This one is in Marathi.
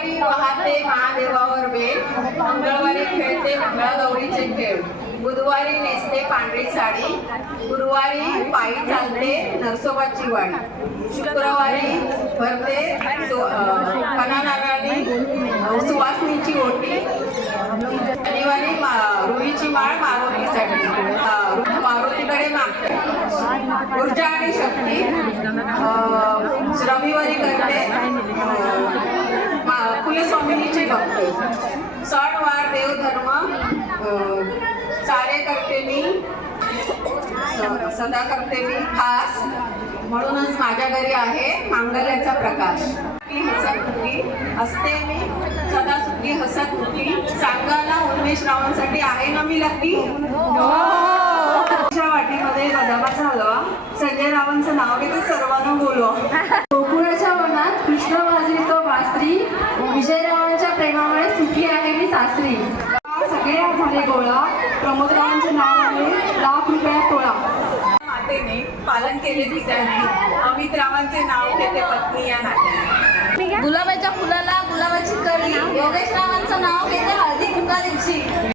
गुरुवारी वाहते महादेवावर बेल, मंगळवारी खेळते मंगळागौरीचे खेळ, बुधवारी नेसते पांढरी साडी, गुरुवारी पायी चालते नरसोबाची वाडी, शुक्रवारी भरते खणानारायणी सुवासनीची ओटी, शनिवारी रुईची माळ मारुतीसाठी, मारुतीकडे मागते ऊर्जा आणि शक्ती, रविवारी करते कुलस्वामिनीचे भक्त, सणवार देवधर्म सारे करते मी, सदा करते मी खास, म्हणूनच माझ्या घरी आहे मांगल्याचा प्रकाश. हसतमुखी असते मी सदा सुखी हसतमुखी, सांगायला उन्मेष रावांसाठी आहे ना मी लकी. वाटीमध्ये बदामाचा हलवा, संजय रावांचं नाव घेते सर्वांना बोलवा. गोकुळाच्या वनात कृष्ण वाजली तो बासरी, विजयरावांच्या प्रेमामुळे सुखी आहे मी सासरी. सगळे झाले गोळा, प्रमोदरावांचे नाव आहे ₹1,00,000 तोळा. मातेने पालन केले तिच्याने, अमित रावांचे नाव घेते पत्नी या नात्याने. गुलाबाच्या फुलाला गुलाबाची कळी, योगेश रावांचं नाव घेते हळदी कुंका दिवशी.